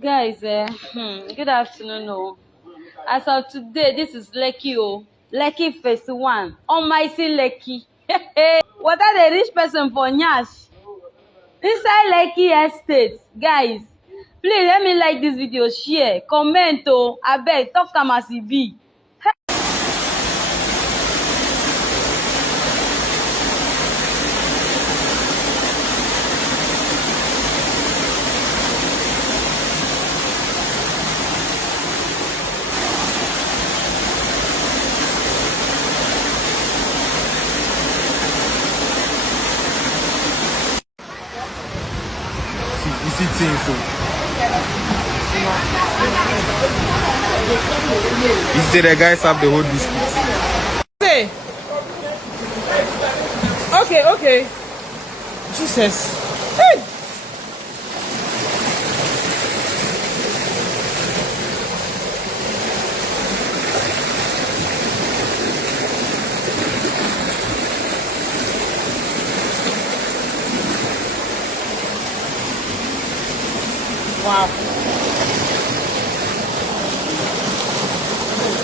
Guys, good afternoon. Oh. As of today, this is Lekki. Oh, Lekki Phase 1. Almighty Lekki. What are the rich person for Nyash? Inside Lekki Estate. Guys, please let me like this video, share, comment. Oh, I beg, talk am as e be. You see things so. You see the guys have the whole biscuit. Hey. Okay. Jesus. Hey. Wow.